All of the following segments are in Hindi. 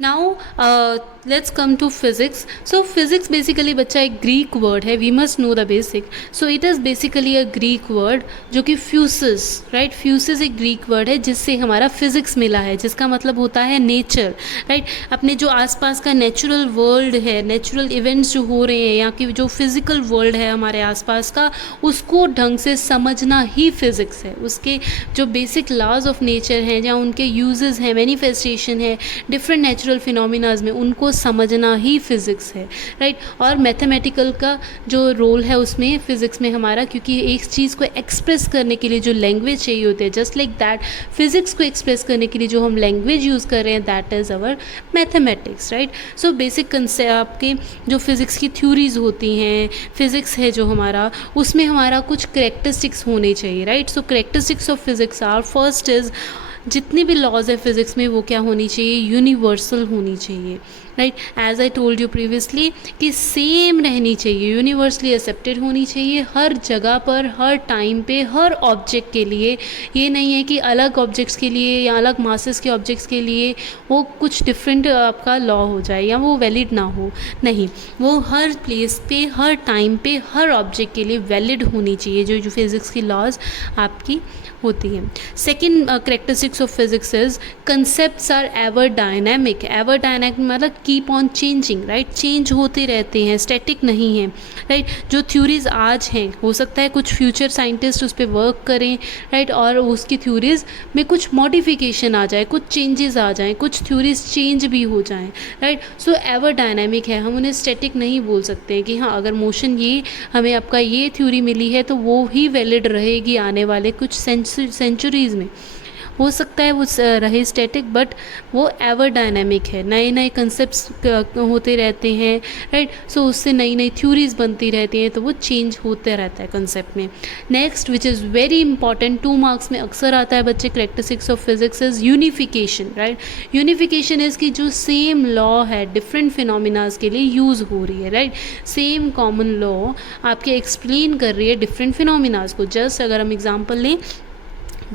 Now let's come to physics. So physics basically बच्चा एक ग्रीक वर्ड है, we must know the basic. So it is basically a Greek word जो कि फ्यूसिस, राइट. फ्यूसिस एक ग्रीक वर्ड है जिससे हमारा फिज़िक्स मिला है, जिसका मतलब होता है नेचर, राइट. अपने जो आसपास का नेचुरल वर्ल्ड है, नेचुरल इवेंट्स जो हो रहे हैं या कि जो फिज़िकल वर्ल्ड है हमारे आसपास का, उसको ढंग से समझना ही फिज़िक्स है. उसके जो बेसिक लॉज ऑफ नेचर हैं या उनके यूजेस हैं, मैनिफेस्टेशन है डिफरेंट नेचुरल फिनोमिनाज में, उनको समझना ही फिज़िक्स है, राइट. और मैथमेटिकल का जो रोल है उसमें फिज़िक्स में हमारा, क्योंकि एक चीज़ को एक्सप्रेस करने के लिए जो लैंग्वेज चाहिए होती है, जस्ट लाइक दैट फिज़िक्स को एक्सप्रेस करने के लिए जो हम लैंग्वेज यूज़ कर रहे हैं, that is our mathematics, right. So basic concept आपके जो फिज़िक्स की थ्योरीज होती हैं, फिज़िक्स है जो हमारा, उसमें हमारा कुछ करेक्टरिस्टिक्स होने चाहिए, right. So characteristics of physics are, first is जितनी भी लॉज है फिज़िक्स में वो क्या होनी चाहिए, यूनिवर्सल होनी चाहिए, right. As I told you previously कि सेम रहनी चाहिए, यूनिवर्सली एक्सेप्टेड होनी चाहिए हर जगह पर, हर टाइम पे, हर ऑब्जेक्ट के लिए. ये नहीं है कि अलग ऑब्जेक्ट्स के लिए या अलग मासेस के ऑब्जेक्ट्स के लिए वो कुछ डिफरेंट आपका लॉ हो जाए या वो वैलिड ना हो, नहीं. वो हर प्लेस पे, हर टाइम पे, हर ऑब्जेक्ट के लिए वैलिड होनी चाहिए जो जो फिज़िक्स की लॉज आपकी होती हैं. Second characteristics of physics is concepts are ever dynamic. Ever dynamic मतलब keep on changing, right. Change होते रहते हैं, स्टैटिक नहीं है, राइट. जो थ्योरीज आज हैं, हो सकता है कुछ फ्यूचर साइंटिस्ट उस पर वर्क करें, राइट, और उसकी थ्योरीज में कुछ मॉडिफिकेशन आ जाए, कुछ चेंजेस आ जाएं, कुछ थ्योरीज चेंज भी हो जाएं, राइट. सो एवर डायनामिक है, हम उन्हें स्टैटिक नहीं बोल सकते हैं कि हाँ अगर मोशन ये हमें आपका ये थ्योरी मिली है तो वो ही वैलिड रहेगी आने वाले कुछ सेंचुरीज़ में. हो सकता है वो रहे स्टैटिक, बट वो एवर डायनामिक है. नए नए कंसेप्ट्स होते रहते हैं, राइट. सो उससे नई नई थ्योरीज बनती रहती हैं, तो वो चेंज होते रहता है कंसेप्ट में. Next which is very important, 2 marks में अक्सर आता है बच्चे, characteristics of physics is unification, right. Unification is की जो सेम लॉ है डिफरेंट फिनोमिनाज के लिए यूज़ हो रही है, राइट. सेम कॉमन लॉ आपके एक्सप्लेन कर रही है डिफरेंट फिनोमिनाज को. जस्ट अगर हम एग्जाम्पल लें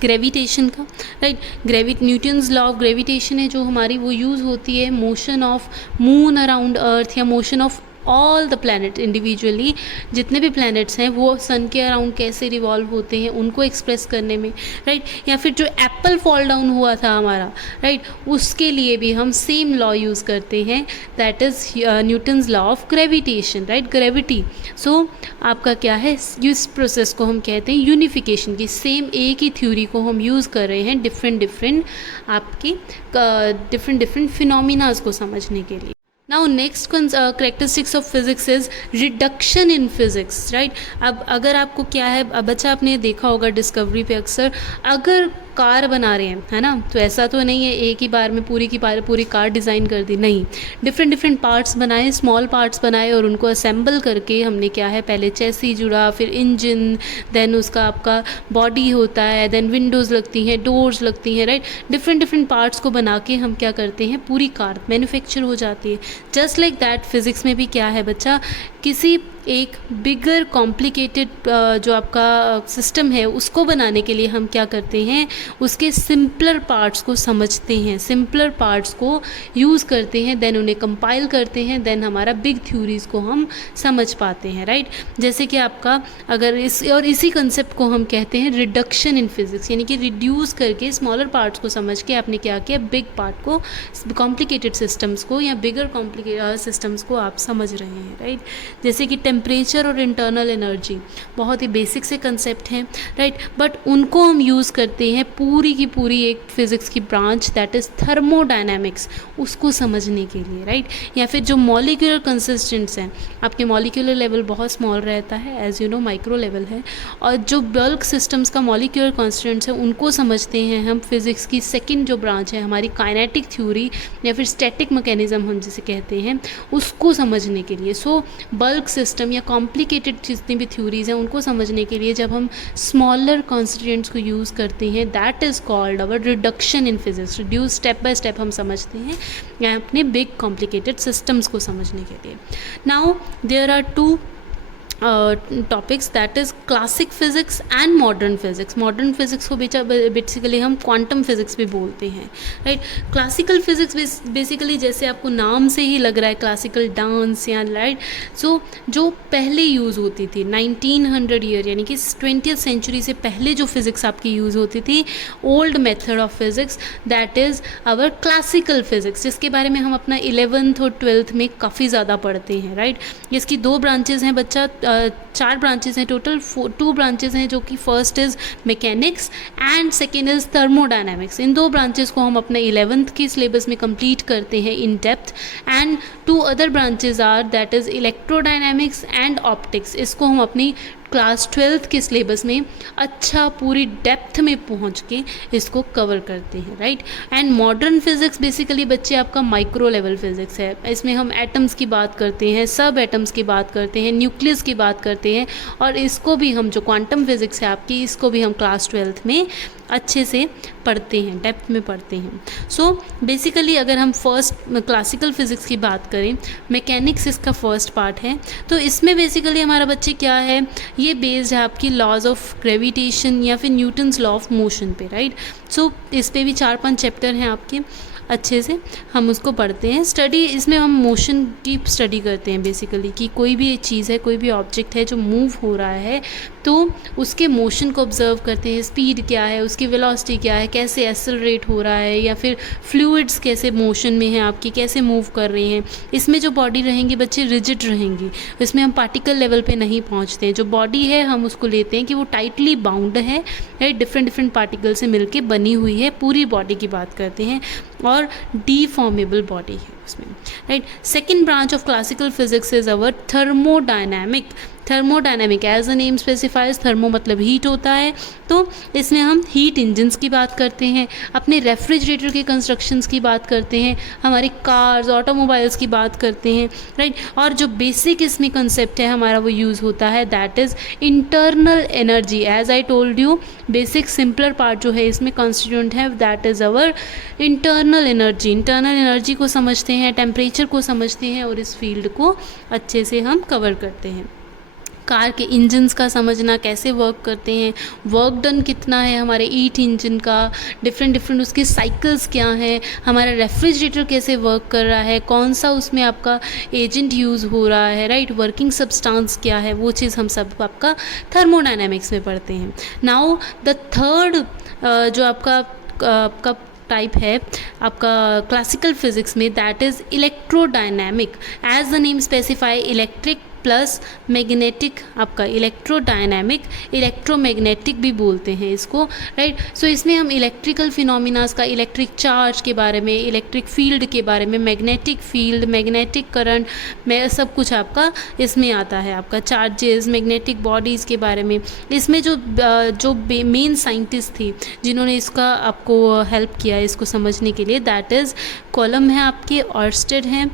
ग्रेविटेशन का, right. Newton's law of gravitation है जो हमारी, वो यूज़ होती है मोशन ऑफ मून अराउंड अर्थ या motion of all the planet individually. जितने भी प्लैनेट्स हैं वो सन के अराउंड कैसे रिवॉल्व होते हैं उनको एक्सप्रेस करने में, राइट. या फिर जो एप्पल फॉल डाउन हुआ था हमारा, राइट, उसके लिए भी हम सेम लॉ यूज़ करते हैं, that is Newton's law of gravitation, right. Gravity. So आपका क्या है, इस प्रोसेस को हम कहते हैं यूनिफिकेशन की. सेम एक ही थ्योरी को हम यूज़ कर रहे हैं डिफरेंट आपकी डिफरेंट फिनोमिनाज को समझने के लिए. Now next characteristics of physics is reduction in physics, right. अब अगर आपको क्या है, अब बच्चा आपने देखा होगा डिस्कवरी पे अक्सर, अगर कार बना रहे हैं, है ना, तो ऐसा तो नहीं है एक ही बार में पूरी की पूरी कार डिज़ाइन कर दी, नहीं. डिफरेंट पार्ट्स बनाए, स्मॉल पार्ट्स बनाए और उनको असेंबल करके हमने क्या है, पहले चेसी जुड़ा, फिर इंजन, देन उसका आपका बॉडी होता है, देन विंडोज़ लगती हैं, डोर्स लगती हैं, राइट. डिफरेंट पार्ट्स को बना के हम क्या करते हैं, पूरी कार मैन्युफैक्चर हो जाती है. जस्ट लाइक दैट फिज़िक्स में भी क्या है बच्चा, किसी एक बिगर कॉम्प्लिकेटेड जो आपका सिस्टम है उसको बनाने के लिए हम क्या करते हैं, उसके सिंपलर पार्ट्स को समझते हैं, सिंपलर पार्ट्स को यूज़ करते हैं, देन उन्हें कंपाइल करते हैं, देन हमारा बिग थ्योरीज को हम समझ पाते हैं, राइट. जैसे कि आपका अगर इसी कंसेप्ट को हम कहते हैं रिडक्शन इन फिजिक्स, यानी कि रिड्यूस करके स्मॉलर पार्ट्स को समझ के आपने क्या किया, बिग पार्ट को, कॉम्प्लिकेटेड सिस्टम्स को या बिगर कॉम्प्लिकेटेड सिस्टम्स को आप समझ रहे हैं, राइट. जैसे कि टेम्परेचर और इंटरनल एनर्जी बहुत ही बेसिक से कंसेप्ट हैं, राइट. बट उनको हम यूज़ करते हैं पूरी की पूरी एक फिज़िक्स की ब्रांच दैट इज़ थर्मोडायनामिक्स, उसको समझने के लिए, राइट. या फिर जो मॉलिक्यूलर कंसिस्टेंट्स हैं, आपके मॉलिक्यूलर लेवल बहुत स्मॉल रहता है, as you know micro level है, और जो बल्क सिस्टम्स का मॉलिक्यूलर कॉन्स्टेंट्स हैं उनको समझते हैं हम फिज़िक्स की सेकेंड जो ब्रांच है हमारी काइनेटिक थ्योरी या फिर स्टैटिक मैकेनिज्म हम जिसे कहते हैं, उसको समझने के लिए. सो बल्क सिस्टम या कॉम्प्लिकेटेड जितनी भी थ्योरीज हैं उनको समझने के लिए जब हम स्मॉलर कॉन्स्टिट्यूएंट्स को यूज़ करते हैं, that is called our reduction in physics. Reduce step by step हम समझते हैं या अपने बिग कॉम्प्लिकेटेड सिस्टम्स को समझने के लिए. Now there are 2 topics, that is classic physics and modern physics. Modern physics को बेसिकली हम क्वांटम फिज़िक्स भी बोलते हैं, राइट। क्लासिकल फिज़िक्स बेसिकली जैसे आपको नाम से ही लग रहा है क्लासिकल डांस या, राइट। सो जो पहले यूज़ होती थी 1900 ईयर यानी कि 20th सेंचुरी से पहले जो फिज़िक्स आपकी यूज़ होती थी, old method of physics, that is our classical physics, जिसके बारे में हम अपना 11th और 12th में काफ़ी ज़्यादा पढ़ते हैं, राइट। इसकी 2 ब्रांचेज़ हैं बच्चा, 4 ब्रांचेज़ हैं टोटल, 2 ब्रांचेज़ हैं, जो कि first is mechanics and second is thermodynamics. In 2 branches को हम अपने 11th की सिलेबस में कंप्लीट करते हैं in depth, and 2 other branches are that is electrodynamics and optics. इसको हम अपनी क्लास 12th के सिलेबस में अच्छा पूरी डेप्थ में पहुंच के इसको कवर करते हैं, right. And modern physics basically बच्चे आपका माइक्रो लेवल फिज़िक्स है। इसमें हम एटम्स की बात करते हैं, सब एटम्स की बात करते हैं, न्यूक्लियस की बात करते हैं, और इसको भी हम, जो क्वांटम फिज़िक्स है आपकी, इसको भी हम क्लास 12th में अच्छे से पढ़ते हैं, डेप्थ में पढ़ते हैं। सो बेसिकली अगर हम फर्स्ट क्लासिकल फिज़िक्स की बात करें, मैकेनिक्स इसका फर्स्ट पार्ट है, तो इसमें बेसिकली हमारा बच्चे क्या है, ये बेस्ड है आपकी लॉज ऑफ ग्रेविटेशन या फिर न्यूटन्स लॉ ऑफ मोशन पे, राइट। सो इस पे भी 4-5 चैप्टर हैं आपके, अच्छे से हम उसको पढ़ते हैं। स्टडी इसमें हम मोशन की स्टडी करते हैं बेसिकली, कि कोई भी चीज़ है, कोई भी ऑब्जेक्ट है जो मूव हो रहा है, तो उसके मोशन को ऑब्जर्व करते हैं, स्पीड क्या है, उसकी वेलोसिटी क्या है, कैसे एक्सेलरेट हो रहा है, या फिर फ्लूइड्स कैसे मोशन में हैं आपकी, कैसे मूव कर रहे हैं। इसमें जो बॉडी रहेंगी बच्चे रिजिड रहेंगी, इसमें हम पार्टिकल लेवल पे नहीं पहुंचते हैं। जो बॉडी है हम उसको लेते हैं कि वो टाइटली बाउंड है, डिफरेंट पार्टिकल से मिलके बनी हुई है, पूरी बॉडी की बात करते हैं, और डीफॉर्मेबल बॉडी है उसमें, right. Second branch of classical physics is our thermodynamic. Thermodynamic as a name specifies, thermo मतलब हीट होता है, तो इसमें हम हीट इंजन्स की बात करते हैं, अपने रेफ्रिजरेटर के कंस्ट्रक्शंस की बात करते हैं, हमारी कार्स, ऑटोमोबाइल्स की बात करते हैं, राइट। और जो बेसिक इसमें कंसेप्ट है हमारा वो यूज़ होता है, that is internal energy. As I told you, basic simpler part जो है इसमें कॉन्स्टिट्यूएंट है, that is our internal energy. Internal energy को समझते हैं, टेम्परेचर को समझते हैं, और इस फील्ड को अच्छे से हम कवर करते हैं। कार के इंजन्स का समझना, कैसे वर्क करते हैं, वर्क डन कितना है हमारे ईट इंजन का, डिफरेंट उसके साइकिल्स क्या हैं, हमारा रेफ्रिजरेटर कैसे वर्क कर रहा है, कौन सा उसमें आपका एजेंट यूज़ हो रहा है, राइट, वर्किंग सब्सटेंस क्या है, वो चीज़ हम सब आपका थर्मोडायनामिक्स में पढ़ते हैं। नाउ द थर्ड जो आपका टाइप है आपका क्लासिकल फिजिक्स में, that is electrodynamic. As the name specify, electric plus magnetic, आपका इलेक्ट्रोडायनामिक, इलेक्ट्रोमैग्नेटिक भी बोलते हैं इसको, राइट। सो इसमें हम इलेक्ट्रिकल फिनोमिनास का, इलेक्ट्रिक चार्ज के बारे में, इलेक्ट्रिक फील्ड के बारे में, मैग्नेटिक फील्ड, मैग्नेटिक करंट में सब कुछ आपका इसमें आता है, आपका चार्जेस, मैग्नेटिक बॉडीज़ के बारे में। इसमें जो मेन साइंटिस्ट थी जिन्होंने इसका आपको हेल्प किया इसको समझने के लिए, दैट इज़ कॉलम है आपके, ऑर्स्टेड हैं,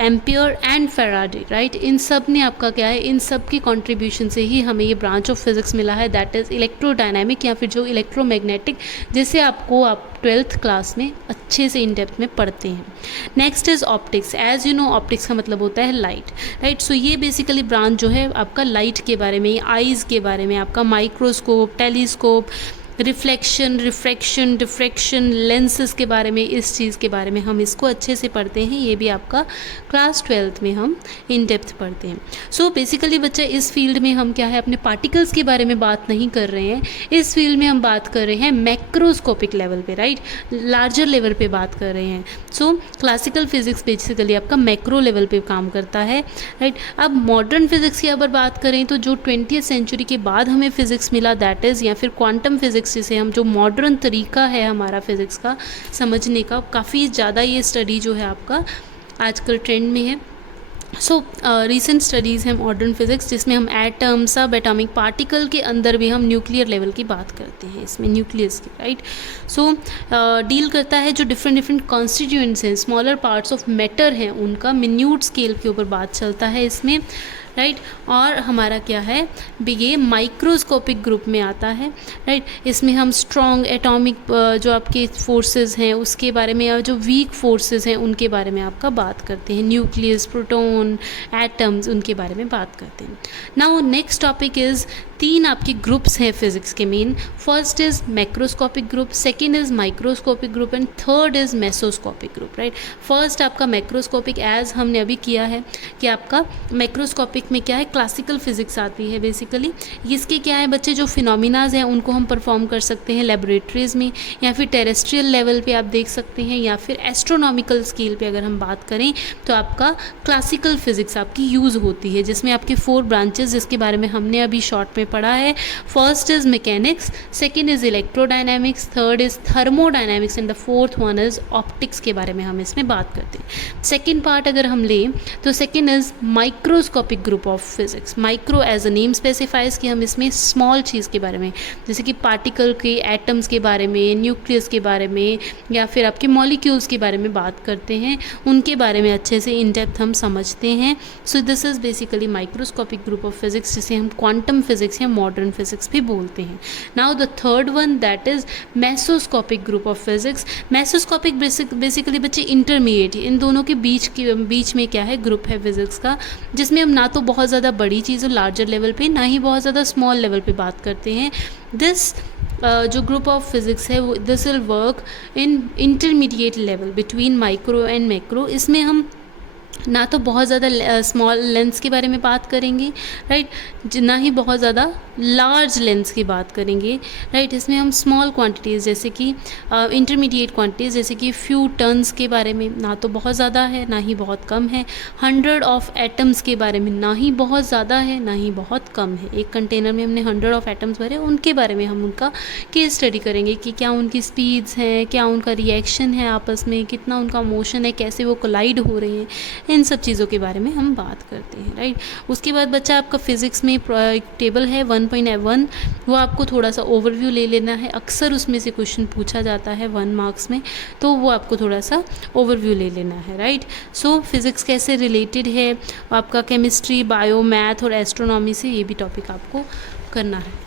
एम्पियर एंड फेराडे, राइट। इन सब ने आपका क्या है, इन सब की कंट्रीब्यूशन से ही हमें ये ब्रांच ऑफ फिजिक्स मिला है, दैट इज़ इलेक्ट्रोडायनामिक या फिर जो इलेक्ट्रोमैग्नेटिक, जिसे आप 12th क्लास में अच्छे से इन डेप्थ में पढ़ते हैं। Next is optics. As you know, optics का मतलब होता है लाइट, राइट। सो ये बेसिकली ब्रांच जो है आपका लाइट के बारे में, आइज़ के बारे में, आपका microscope, telescope, reflection, refraction, diffraction, lenses के बारे में, इस चीज़ के बारे में हम इसको अच्छे से पढ़ते हैं। ये भी आपका क्लास 12th में हम इन डेप्थ पढ़ते हैं। सो बेसिकली बच्चा, इस फील्ड में हम क्या है, अपने पार्टिकल्स के बारे में बात नहीं कर रहे हैं, इस फील्ड में हम बात कर रहे हैं मैक्रोस्कोपिक लेवल पे, राइट, लार्जर लेवल पे बात कर रहे हैं। सो क्लासिकल फिजिक्स बेसिकली आपका मैक्रो लेवल पे काम करता है, राइट। अब मॉडर्न फिजिक्स की अगर बात करें तो जो 20th सेंचुरी के बाद हमें फिजिक्स मिला, दैट इज़, या फिर क्वांटम फिजिक्स, जिसे हम, जो मॉडर्न तरीका है हमारा फिज़िक्स का समझने का, काफ़ी ज़्यादा ये स्टडी जो है आपका आजकल ट्रेंड में है। सो रिसेंट स्टडीज़ हैं मॉडर्न फिज़िक्स, जिसमें हम एटम, सब एटॉमिक पार्टिकल के अंदर भी हम न्यूक्लियर लेवल की बात करते हैं, इसमें न्यूक्लियस की, राइट। सो डील करता है जो डिफरेंट कॉन्स्टिट्यूएंट्स हैं, स्मॉलर पार्ट्स ऑफ मैटर हैं, उनका मिन्यूट स्केल के ऊपर बात चलता है इसमें। राइट। और हमारा क्या है, ये माइक्रोस्कोपिक ग्रुप में आता है, राइट। इसमें हम स्ट्रॉन्ग एटॉमिक जो आपके फोर्सेस हैं उसके बारे में, या जो वीक फोर्सेस हैं उनके बारे में आपका बात करते हैं, न्यूक्लियस, प्रोटॉन, एटम्स, उनके बारे में बात करते हैं। नाउ नेक्स्ट टॉपिक इज़, 3 आपके ग्रुप्स हैं फिजिक्स के main. First is macroscopic group, second is microscopic group and third is mesoscopic group, right. First आपका मैक्रोस्कोपिक, एज हमने अभी किया है कि आपका मैक्रोस्कोपिक में क्या है, क्लासिकल फिजिक्स आती है बेसिकली। इसके क्या है बच्चे, जो फिनोमिनाज हैं उनको हम परफॉर्म कर सकते हैं लेबोरेटरीज़ में, या फिर टेरेस्ट्रियल लेवल पे आप देख सकते हैं, या फिर एस्ट्रोनॉमिकल स्केल पे अगर हम बात करें तो आपका क्लासिकल फिजिक्स आपकी यूज़ होती है, जिसमें आपके 4 ब्रांचेस, जिसके बारे में हमने अभी शॉर्ट में पढ़ा है। First is mechanics, second is electrodynamics, third is thermodynamics and the fourth one is optics के बारे में हम इसमें बात करते हैं। सेकेंड पार्ट अगर हम लें तो second is microscopic group of physics. Micro as a name specifies कि हम इसमें स्मॉल चीज़ के बारे में, जैसे कि पार्टिकल के, एटम्स के बारे में, न्यूक्लियस के बारे में, या फिर आपके मॉलिक्यूल्स के बारे में बात करते हैं, उनके बारे में अच्छे से इन डेप्थ हम समझते हैं। So this is basically microscopic group of physics, जिसे हम क्वांटम फिजिक्स या मॉडर्न फिजिक्स भी बोलते हैं। Now the third one, that is mesoscopic group of physics. Mesoscopic basically बच्चे इंटरमीडिएट, इन दोनों के बीच में क्या है, ग्रुप है फिजिक्स का, जिसमें हम ना तो बहुत ज़्यादा बड़ी चीज़ों लार्जर लेवल पे, ना ही बहुत ज़्यादा स्मॉल लेवल पे बात करते हैं। दिस जो ग्रुप ऑफ फिज़िक्स है वो, this will work in intermediate level between micro and macro. इसमें हम ना तो बहुत ज़्यादा स्मॉल लेंस के बारे में बात करेंगे, राइट, ना ही बहुत ज़्यादा लार्ज लेंस की बात करेंगे, राइट। इसमें हम स्मॉल क्वांटिटीज़, जैसे कि इंटरमीडिएट क्वांटिटीज़, जैसे कि फ्यू टन्स के बारे में, ना तो बहुत ज़्यादा है ना ही बहुत कम है। 100 ऑफ एटम्स के बारे में, ना ही बहुत ज़्यादा है ना ही बहुत कम है। एक कंटेनर में हमने 100 ऑफ एटम्स भरे, उनके बारे में हम उनका केस स्टडी करेंगे कि क्या उनकी स्पीड्स हैं, क्या उनका रिएक्शन है आपस में, कितना उनका मोशन है, कैसे वो कोलाइड हो रहे हैं, इन सब चीज़ों के बारे में हम बात करते हैं, राइट। उसके बाद बच्चा आपका फिज़िक्स में एक टेबल है 1.1, वो आपको थोड़ा सा ओवरव्यू ले लेना है। अक्सर उसमें से क्वेश्चन पूछा जाता है 1 मार्क्स में, तो वो आपको थोड़ा सा ओवरव्यू ले लेना है, राइट। सो फिज़िक्स कैसे रिलेटेड है आपका केमिस्ट्री, बायो, मैथ और एस्ट्रोनॉमी से, ये भी टॉपिक आपको करना है।